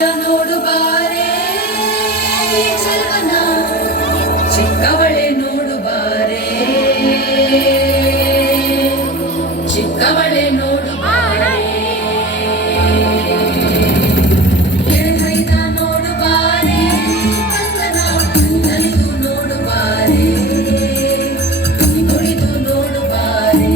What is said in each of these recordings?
ನೋಡು ಬಾರೆ ಚಲನ ಚಿಕ್ಕವಳೆ ನೋಡು ಬಾರೆ ಚಿಕ್ಕವಳೆ ನೋಡು ಬಾರೆ ಎಳೆಮೈದ ನೋಡು ಬಾರೆ ಕಂದನ ನಲಿದು ನೋಡು ಬಾರೆ ನುಡಿದು ನೋಡು ಬಾರೆ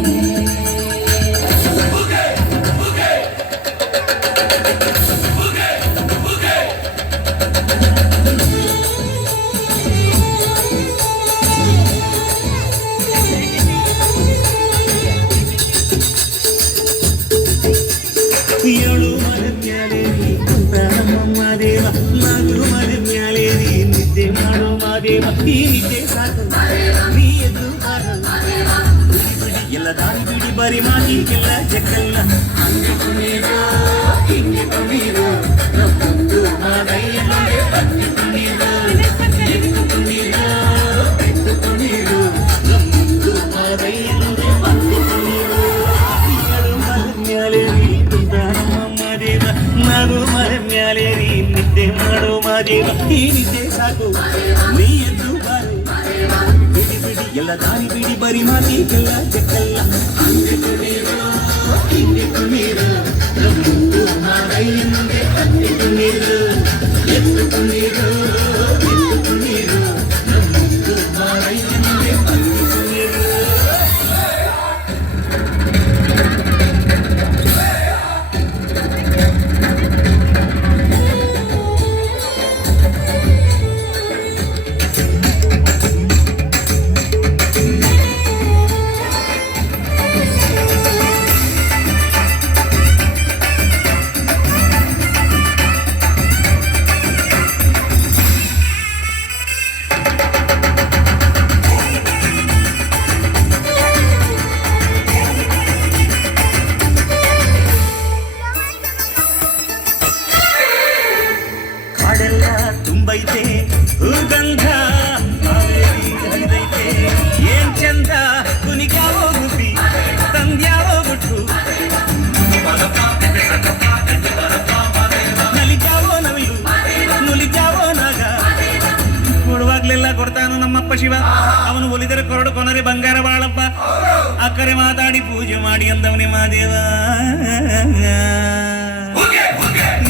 ಏಳು ಮರ ಮ್ಯಾಲೆ ನೀ ಕುಂತ ನಮ್ಮ ದೇವ ನಾಲ್ಕು ಮರ ಮ್ಯಾಲೆ ನೀ ನಿದ್ದೆ ಮಾಡೋ ಮಾದೇವ ಈ ನಿದ್ದೆ ಸಾಕು ನೀ ಎದ್ದು ಎಲ್ಲ ದಾರಿ ಬಿಡಿ ಬರಿ ಮಾತಿಗೆಲ್ಲ ಜಕ್ಕಲ್ಲ ಹಂಗೆ ಕುಣೀರು ಹಿಂಗೆ ಕುಣೀರು ನಮ್ಮೊಂದು ಮಾದಯ್ಯನಿಗೆ ಬನ್ನಿ ಕುಣೀರು ಎದ್ದು ಕುಣೀರು ಎದ್ದು ಕುಣೀರು ನಮ್ಮೊಂದು ಮಾದಯ್ಯನಿಗೆ ಬನ್ನಿ ಕುಣೀರು ಏಳು ಮರ ಮ್ಯಾಲೆ ನಾಗು ಮರ ಮ್ಯಾಲೆ ನೀ ನಿದ್ದೆ ಮಾಡೋ ಮಾದೇವ ಈ ನಿದ್ದೆ ಸಾಕು ನೀ ಎದ್ದು ಬಾರೆ ಬಿಡಿ ಬಿಡಿ ಎಲ್ಲ ದಾರಿ ಬಿಡಿ ಬರಿ ಮಾತಿಗೆಲ್ಲ ಜಕ್ಕಲ್ಲ ಹಂಗೆ ಕುಣೀರು ಹಿಂಗೆ ಕುಣೀರು ನಮ್ಮೊಂದು ಮಾದಯ್ಯನಿಗೆ ಬನ್ನಿ ಕುಣೀರು ಎದ್ದು ಕುಣೀರು ಎದ್ದು ಕುಣೀರು ನಮ್ಮೊಂದು ಮಾದಯ್ಯನಿಗೆ ಬನ್ನಿ ಕುಣೀರು ಕಾಡೆಲ್ಲ ತುಂಬೈತೆ ಹೂಗಂಧ ಹಾವೇರಿ ಹರಿದೈತೆ ಏನ್ ಚಂದ ಕುನಿಗ್ಯಾವೋ ಗುಬ್ಬಿ ತಂದ್ಯಾವೋ ಗುಟ್ಟು ನಲಿಗ್ಯಾವೋ ನವಿಲು ನುಲಿಗ್ಯಾವೋ ನಾಗ ಕೊಡುವಾಗ್ಲೆಲ್ಲ ಕೊಡ್ತಾನು ನಮ್ಮಪ್ಪ ಶಿವ ಅವನು ಒಲಿದರೆ ಕೊರಡು ಕೊನರೆ ಬಂಗಾರ ಬಾಳಪ್ಪ ಅಕ್ಕರೆ ಮಾತಾಡಿ ಪೂಜೆ ಮಾಡಿ ಅಂದವನೇ ಮಾದೇವ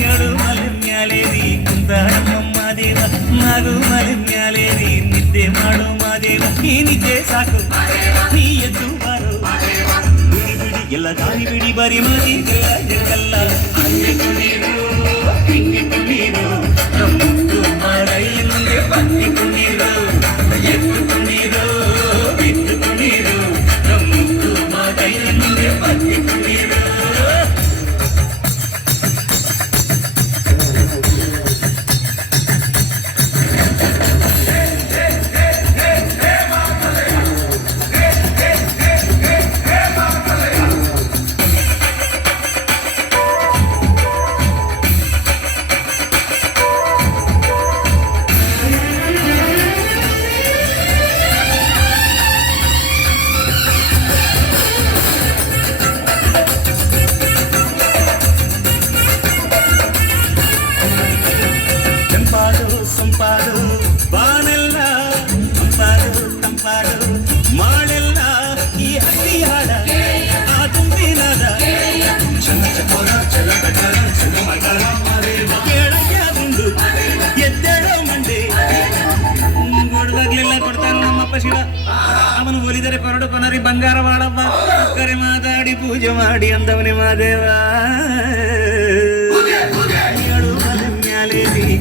ಏಳು ಮಲೆ ಮ್ಯಾಲೆ ನೀ ಕುಂತ ನಮ್ಮ ದೇವ ನಾಗು ಮಲೆ ಮ್ಯಾಲೆ ನೀ ನಿದ್ದೆ ಮಾಡೋ ಮಾದೇವ ಈ ನಿದ್ದೆ ಸಾಕು ನೀ ಎದ್ದು ಬಾರೋ ಬಿಡಿ ಬಿಡಿ ಎಲ್ಲ ದಾರಿ ಬಿಡಿ ಬರಿ ಮಾತಿಗೆಲ್ಲ ಜಗಲ್ಲ ಹಂಗೆ ಕುಣೀರು ಹಿಂಗೆ ಕುಣೀರು ನಮ್ಮೊಂದು ಮಾದಯ್ಯನಿಗೆ ಬನ್ನಿ ಕುಣೀರು ಎದ್ದು ಕುಣೀರು ಎದ್ದು ಕುಣೀರು ನಮ್ಮೊಂದು ಮಾದಯ್ಯನಿಗೆ ಬನ್ನಿ ಕುಣೀರು ತಂಪಾಡು ಸಂಪಾಡು ಬಾನೆಲ್ಲ ತಂಪಾಡು ತಂಪಾಡು ಮಾಳೆಲ್ಲ ಈ ಹಟ್ಟಿ ಹಾಡ ಆ ತುಂಬಿನಾದ ಚನ್ನ ಚಕೋರ ಚಲಗಜರ ಚಲಮಗರ ಕೇಳಯ್ಯ ಗುಂಡು ಎದ್ದೇಳೋ ಮಂಡೆ ಕೊಡುವಾಗ್ಲೆಲ್ಲ ಕೊಡ್ತಾನೆ ನಮ್ಮಪ್ಪ ಶಿವ ಅವನು ಒಲಿದರೆ ಕೊರಡು ಕೊನರಿ ಬಂಗಾರ ಬಾಳಪ್ಪ ಅಕ್ಕರೆ ಮಾತಾಡಿ ಪೂಜೆ ಮಾಡಿ ಅಂದವನೇ ಮಾದೇವ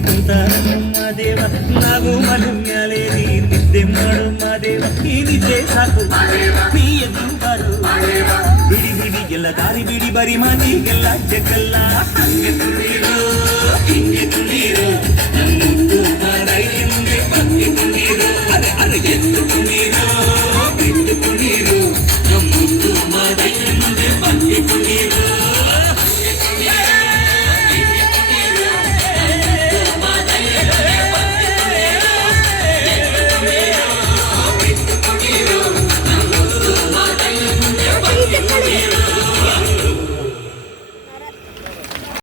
ಕುಂತ ನಮ್ಮ ದೇವ ನಾವು ಮಲೆ ಮ್ಯಾಲೆ ನೀ ನಿದ್ದೆ ಮಾಡು ಮಾದೇವ ಈ ನಿದ್ದೆ ಸಾಕು ನೀ ಎದ್ದು ಬಾರು ಬಿಡಿ ಬಿಡಿ ಎಲ್ಲ ದಾರಿ ಬಿಡಿ ಬರಿ ಮಾತಿಗೆಲ್ಲ ಜಗಲ್ಲ ಹಂಗೆ